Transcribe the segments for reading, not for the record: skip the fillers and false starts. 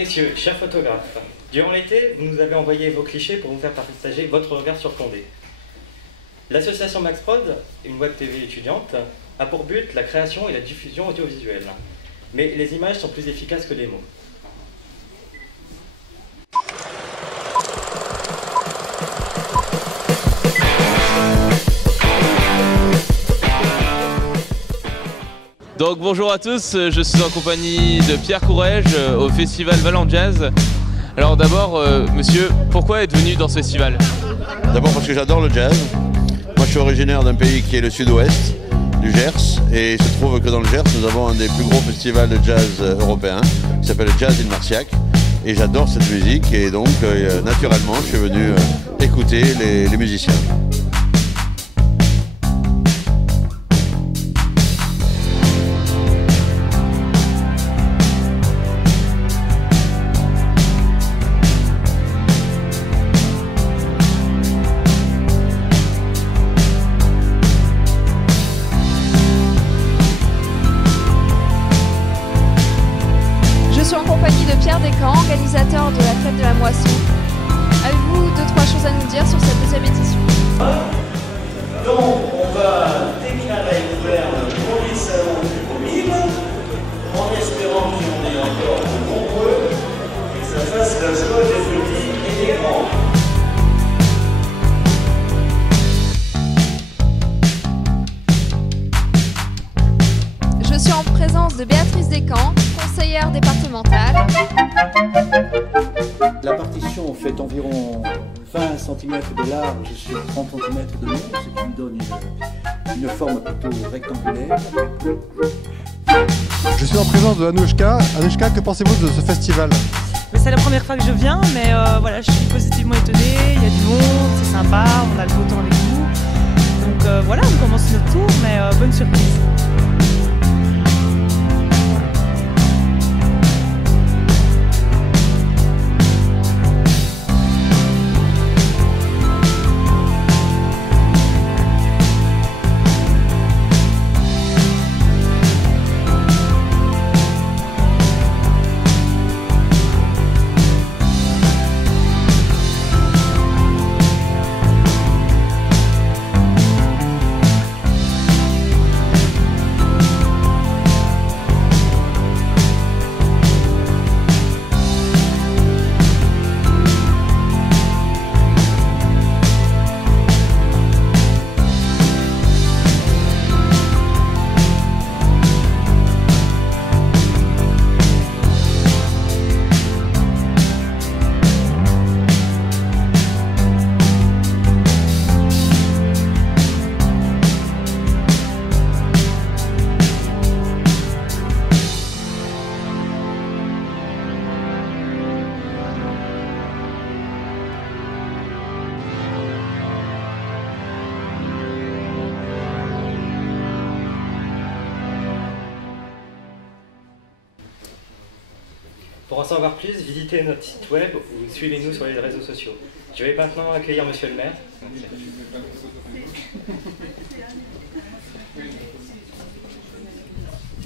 messieurs, chers photographes, durant l'été, vous nous avez envoyé vos clichés pour nous faire partager votre regard sur Condé. L'association MaxProd, une web TV étudiante, a pour but la création et la diffusion audiovisuelle. Mais les images sont plus efficaces que les mots. Donc bonjour à tous, je suis en compagnie de Pierre Courrèges au festival Valent Jazz. Alors d'abord, monsieur, pourquoi êtes venu dans ce festival? D'abord parce que j'adore le jazz. Moi je suis originaire d'un pays qui est le sud-ouest, du Gers, et il se trouve que dans le Gers nous avons un des plus gros festivals de jazz européens qui s'appelle le Jazz in Marciac. Et j'adore cette musique et donc naturellement je suis venu écouter les musiciens. Je suis en compagnie de Pierre Descamps, organisateur de la fête de la moisson. Avez-vous 2-3 choses à nous dire sur cette deuxième édition? Donc, on va déclarer ouvert le premier salon du Comile, en espérant qu'il y en ait encore de nombreux, et que ça fasse la joie des petits et des grands. Je suis en présence de Béatrice Descamps, conseillère départementale. La partition fait environ 20 cm de large sur 30 cm de long, ce qui lui donne une forme plutôt rectangulaire. Je suis en présence de Anouchka. Anouchka, que pensez-vous de ce festival? C'est la première fois que je viens, mais voilà, je suis positivement étonnée. Il y a du monde, c'est sympa, on a le beau temps avec nous. Donc voilà, on commence notre tour, mais bonne surprise. Pour en savoir plus, visitez notre site web ou suivez-nous sur les réseaux sociaux. Je vais maintenant accueillir monsieur le maire.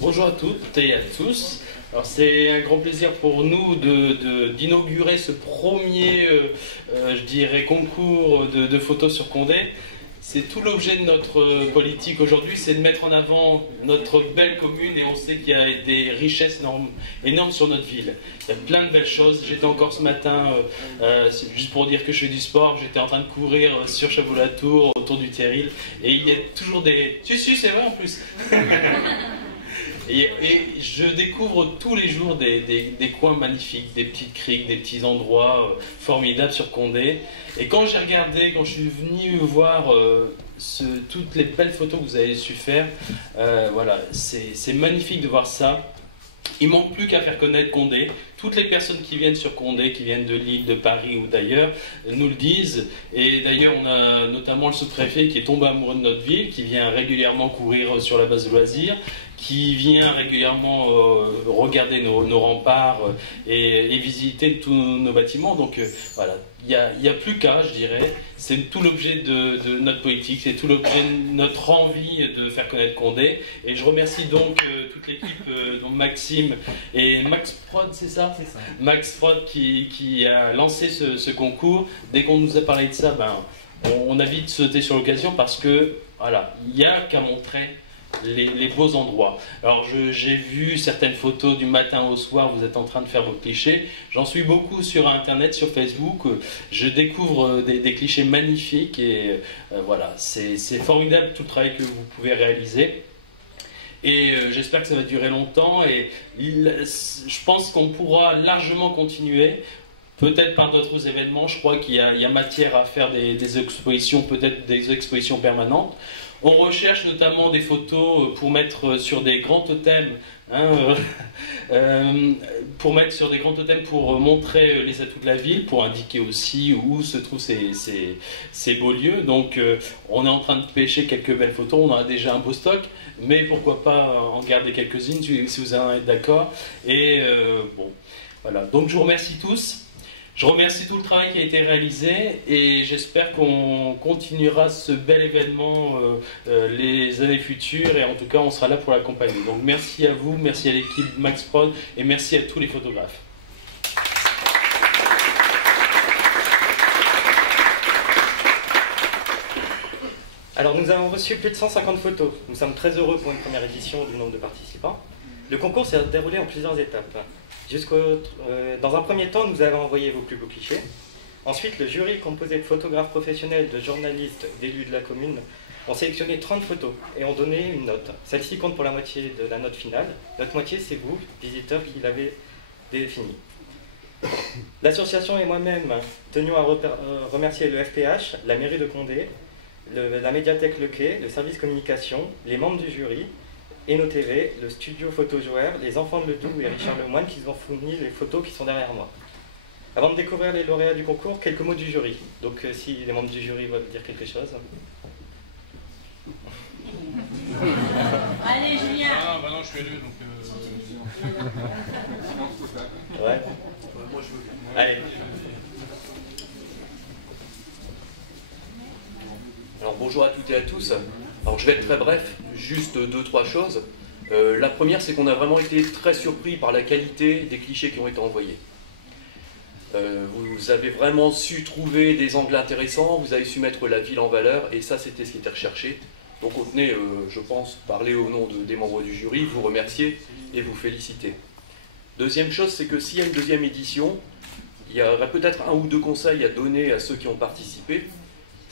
Bonjour à toutes et à tous. Alors c'est un grand plaisir pour nous d'inaugurer ce premier, je dirais, concours de photos sur Condé. C'est tout l'objet de notre politique aujourd'hui, c'est de mettre en avant notre belle commune, et on sait qu'il y a des richesses énormes sur notre ville. Il y a plein de belles choses. J'étais encore ce matin, juste pour dire que je fais du sport, j'étais en train de courir sur Chabot-la-Tour, autour du Terril, et il y a toujours des... Si, c'est vrai en plus. Et je découvre tous les jours des coins magnifiques, des petites criques, des petits endroits formidables sur Condé. Et quand j'ai regardé, quand je suis venu voir toutes les belles photos que vous avez su faire, voilà, c'est magnifique de voir ça. Il ne manque plus qu'à faire connaître Condé. Toutes les personnes qui viennent sur Condé, qui viennent de Lille, de Paris ou d'ailleurs, nous le disent. Et d'ailleurs, on a notamment le sous-préfet qui est tombé amoureux de notre ville, qui vient régulièrement courir sur la base de loisirs, qui vient régulièrement regarder nos remparts et visiter tous nos bâtiments. Donc voilà, il n'y a plus qu'à, je dirais. C'est tout l'objet de notre politique, c'est tout l'objet de notre envie de faire connaître Condé. Et je remercie donc toute l'équipe, dont Maxime et MaxProd, c'est ça, Max Prod qui a lancé ce concours. Dès qu'on nous a parlé de ça, on a vite sauté sur l'occasion parce que voilà, il n'y a qu'à montrer les beaux endroits. Alors j'ai vu certaines photos du matin au soir, vous êtes en train de faire vos clichés. J'en suis beaucoup sur internet, sur Facebook. Je découvre des clichés magnifiques et voilà, c'est formidable tout le travail que vous pouvez réaliser. Et j'espère que ça va durer longtemps et je pense qu'on pourra largement continuer. Peut-être par d'autres événements, je crois qu'il y a matière à faire des expositions, peut-être des expositions permanentes. On recherche notamment des photos pour mettre sur des grands totems, pour montrer les atouts de la ville, pour indiquer aussi où se trouvent ces beaux lieux. Donc on est en train de pêcher quelques belles photos, on en a déjà un beau stock, mais pourquoi pas en garder quelques-unes si vous en êtes d'accord. Et bon, voilà. Donc je vous remercie tous. Je remercie tout le travail qui a été réalisé et j'espère qu'on continuera ce bel événement les années futures et en tout cas on sera là pour l'accompagner. Donc merci à vous, merci à l'équipe Max Prod et merci à tous les photographes. Alors nous avons reçu plus de 150 photos. Nous sommes très heureux pour une première édition du nombre de participants. Le concours s'est déroulé en plusieurs étapes. Dans un premier temps, nous avons envoyé vos plus beaux clichés. Ensuite, le jury, composé de photographes professionnels, de journalistes, d'élus de la commune, ont sélectionné 30 photos et ont donné une note. Celle-ci compte pour la moitié de la note finale. L'autre moitié, c'est vous, visiteurs, qui l'avez définie. L'association et moi-même tenions à remercier le FPH, la mairie de Condé, la médiathèque Le Quai, le service communication, les membres du jury, et nos TV, le studio Photojoueur, les enfants de Ledoux et Richard Lemoine qui nous ont fourni les photos qui sont derrière moi. Avant de découvrir les lauréats du concours, quelques mots du jury. Donc si les membres du jury veulent dire quelque chose. Allez Julien. Ah bah non, je suis élu donc... Ouais. Moi je veux bien. Allez. Alors bonjour à toutes et à tous. Alors je vais être très bref, juste 2-3 choses. La première, c'est qu'on a vraiment été très surpris par la qualité des clichés qui ont été envoyés. Vous avez vraiment su trouver des angles intéressants, vous avez su mettre la ville en valeur, et ça c'était ce qui était recherché. Donc on tenait, je pense, parler au nom des membres du jury, vous remercier et vous féliciter. Deuxième chose, c'est que s'il y a une deuxième édition, il y aurait peut-être 1 ou 2 conseils à donner à ceux qui ont participé.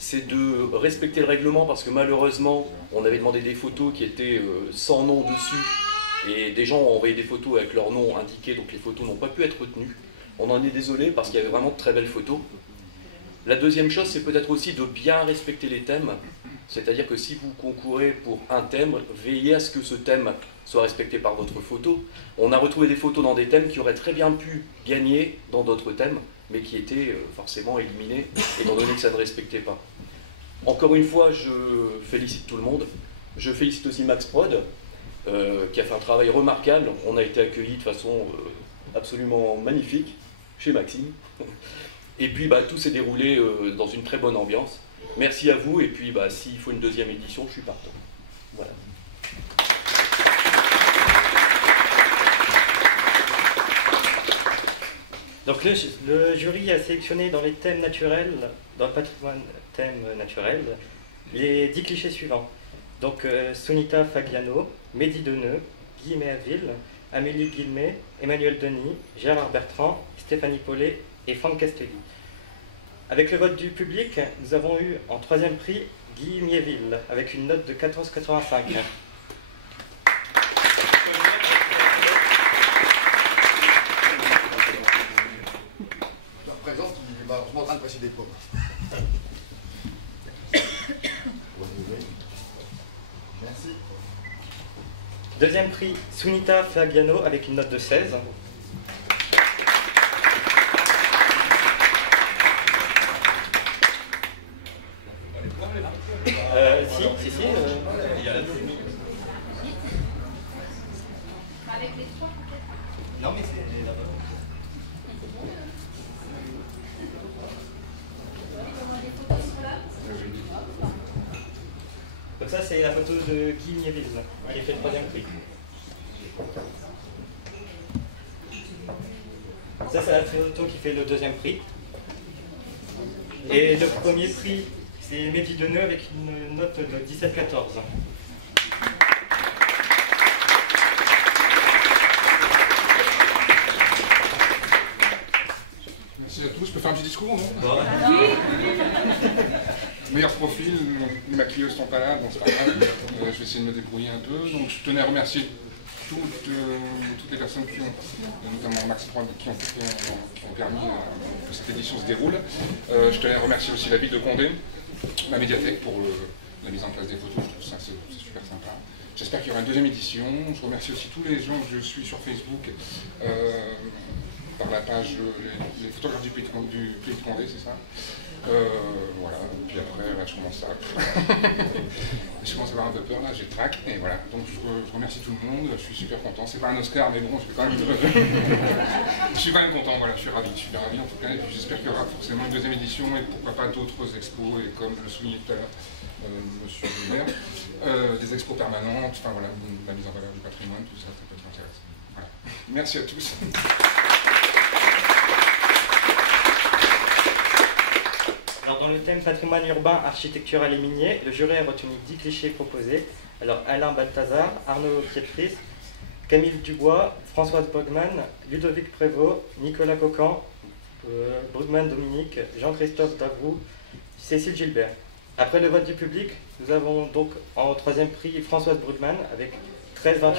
C'est de respecter le règlement parce que malheureusement, on avait demandé des photos qui étaient sans nom dessus et des gens ont envoyé des photos avec leur nom indiqué, donc les photos n'ont pas pu être retenues. On en est désolé parce qu'il y avait vraiment de très belles photos. La deuxième chose, c'est peut-être aussi de bien respecter les thèmes, c'est-à-dire que si vous concourez pour un thème, veillez à ce que ce thème soit respecté par votre photo. On a retrouvé des photos dans des thèmes qui auraient très bien pu gagner dans d'autres thèmes, mais qui étaient forcément éliminés, étant donné que ça ne respectait pas. Encore une fois, je félicite tout le monde. Je félicite aussi Max Prod, qui a fait un travail remarquable. On a été accueillis de façon absolument magnifique chez Maxime. Et puis tout s'est déroulé dans une très bonne ambiance. Merci à vous, et puis s'il faut une deuxième édition, je suis partant. Voilà. Donc le jury a sélectionné dans les thèmes naturels, dans le patrimoine thème naturel, les 10 clichés suivants. Donc Sunita Fagliano, Mehdi Deneux, Guy Merville, Amélie Guillemet, Emmanuel Denis, Gérard Bertrand, Stéphanie Paulet et Franck Castelli. Avec le vote du public, nous avons eu en 3e prix Guy Miéville, avec une note de 14,85. Je suis en train de presser des pommes. Merci. 2e prix, Sunita Fagliano avec une note de 16. Si. Il y a la double. Avec les 3 peut-être. Non mais c'est là-bas. Donc ça c'est la photo de Guy Miéville, qui a fait le 3e prix. Ça, c'est la photo qui fait le deuxième prix. Et le premier prix, c'est Mehdi Deneux avec une note de 17-14. Merci à tous. Je peux faire un petit discours, non? Oui. Meilleur profil, les maquilleuses sont pas là, bon c'est pas grave. Je vais essayer de me débrouiller un peu. Donc je tenais à remercier toutes les personnes qui ont, notamment Max Prod, qui ont permis que cette édition se déroule. Je tenais à remercier aussi la ville de Condé, la médiathèque pour la mise en place des photos, je trouve ça c'est super sympa. J'espère qu'il y aura une deuxième édition. Je remercie aussi tous les gens que je suis sur Facebook, par la page les photographes du Pays de Condé, c'est ça. Voilà, puis après là, je commence à avoir un peu peur, là j'ai le trac, et voilà, donc je remercie tout le monde, je suis super content, c'est pas un Oscar mais bon, je vais quand même je suis quand même content, voilà, je suis ravi en tout cas, et puis j'espère qu'il y aura forcément une deuxième édition et pourquoi pas d'autres expos, et comme je le soulignais tout à l'heure, monsieur le maire, des expos permanentes, enfin voilà, la mise en valeur du patrimoine, tout ça, ça peut être intéressant. Voilà. Merci à tous. Alors, dans le thème patrimoine urbain, architectural et minier, le jury a retenu 10 clichés proposés. Alors, Alain Balthazar, Arnaud Pietris, Camille Dubois, Françoise Bogman, Ludovic Prévost, Nicolas Cocan, Brugman Dominique, Jean-Christophe Davout, Cécile Gilbert. Après le vote du public, nous avons donc en troisième prix Françoise Brugman avec 13,28.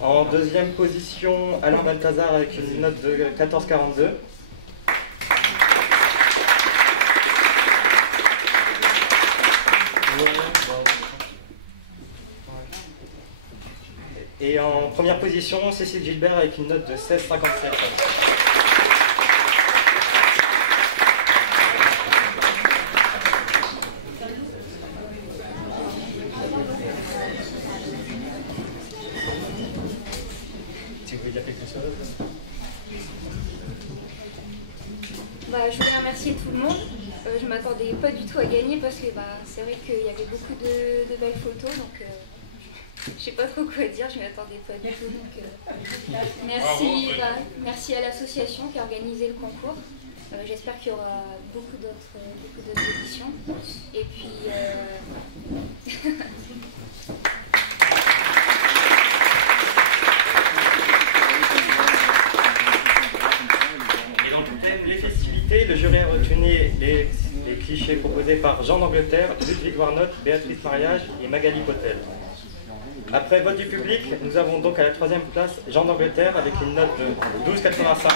En deuxième position, Alain Balthazar avec une note de 14,42. Et en première position, Cécile Gilbert avec une note de 16,57. Je voulais remercier tout le monde. Je ne m'attendais pas du tout à gagner parce que c'est vrai qu'il y avait beaucoup de belles photos. Donc je ne sais pas trop quoi dire, je ne m'y attendais pas du tout. Donc, merci à l'association qui a organisé le concours. J'espère qu'il y aura beaucoup d'autres éditions. Et puis... Le jury a retenu les clichés proposés par Jean d'Angleterre, Ludwig Warnock, Béatrice Mariage et Magali Potel. Après vote du public, nous avons donc à la troisième place Jean d'Angleterre avec une note de 12,85.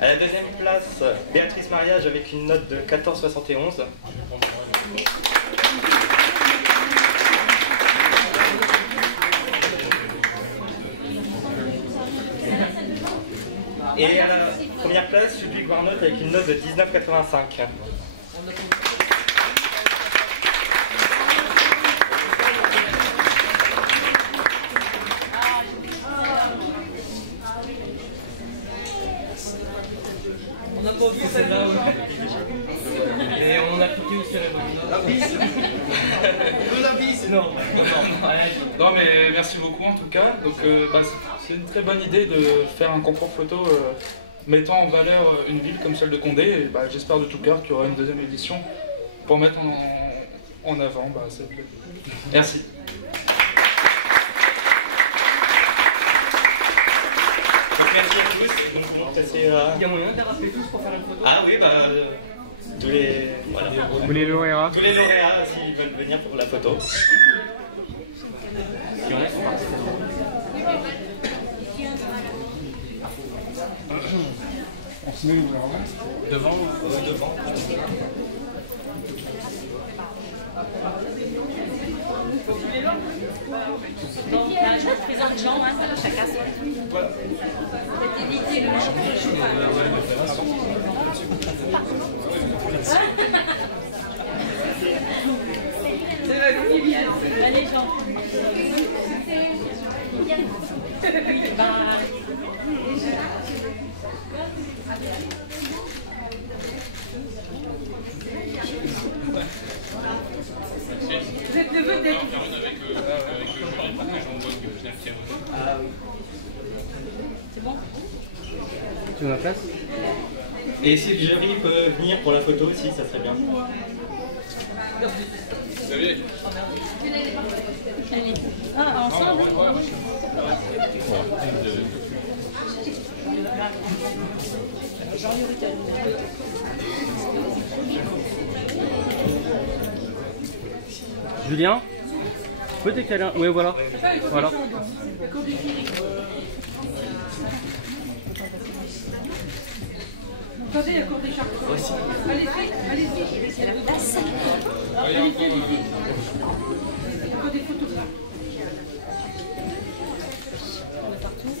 À la deuxième place, Béatrice Mariage avec une note de 14,71. Et à la première place, Ludwig Warnock avec une note de 19,85. On n'a pas vu celle-là, et on a cliqué aussi à la bise. Non, mais merci beaucoup en tout cas. Donc, c'est une très bonne idée de faire un concours photo mettant en valeur une ville comme celle de Condé. Et j'espère de tout cœur qu'il y aura une deuxième édition pour mettre en avant cette ville. Merci. Merci à tous. Il y a moyen de les rappeler tous pour faire une photo? Ah oui, tous les lauréats. Tous les lauréats, s'ils veulent venir pour la photo. On se met où alors là? Devant. Devant. Donc, je vous présente Jean, hein, chacun son tour. Allez, Jean. Vous êtes le vedette. C'est bon? Tu veux ma place? Et si le jury peut venir pour la photo aussi, ça serait bien. Allez. Ah, ensemble? Julien, tu peux décaler un... Oui, voilà. Voilà. Attendez, il y a encore des chartes. Allez-y, allez-y. C'est la place. Allez-y, allez-y. Il y a encore des photos là. On est partout.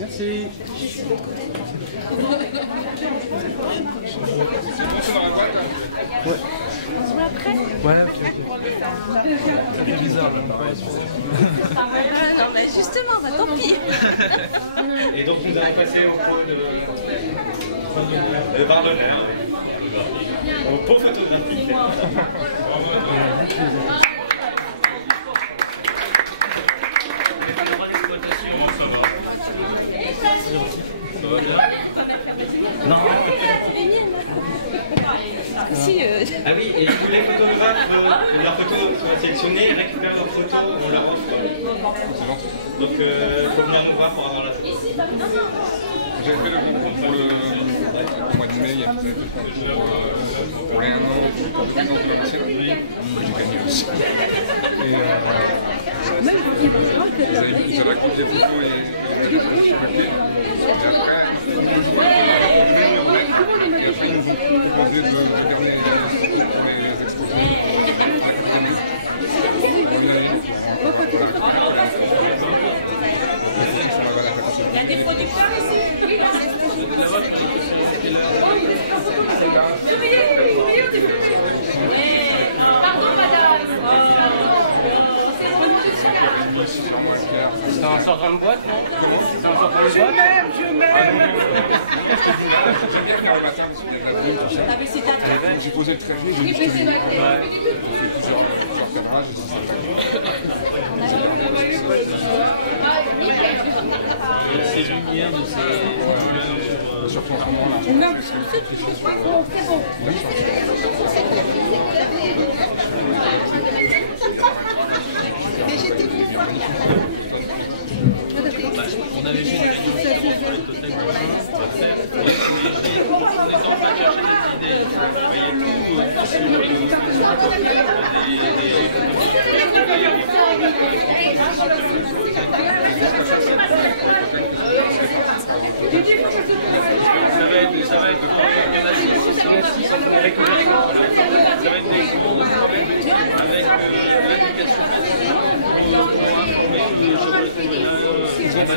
Merci. Ouais. On l'a prêt? Ouais, ok. Ça fait bizarre là. Non, mais justement, bah, tant pis. Et donc nous allons passer au pot de bar d'honneur. Au pot photographique. Non. Si, Ah oui, et les photographes, leurs photos sont sélectionnées, récupèrent leurs photos, on leur offre. Donc il faut venir nous voir pour avoir la photo. J'ai fait le concours pour le mois de mai, il y a fait le concours pour les 1 an de présidence de l'ancienne. J'ai gagné aussi. Et ils avaient coupé les photos et les papiers. Et après, ils nous ont proposé de regarder pour les expositions. il y a des producteurs ici? Pardon, madame. C'est un sort de boîte, non? C'est un sort de boîte? Je m'aime. Ah, mais c'est un J'ai posé le trajet, j'ai dit plusieurs cadrages. Ces lumières de ces... Surtout en ce moment-là. C'est bon. On avait fait une réunion sur les totems on est en train de chercher des idées. Il y a tout sur ça va être il y en a 6, ça va être des cours de travail avec l'éducation pour informer le chef de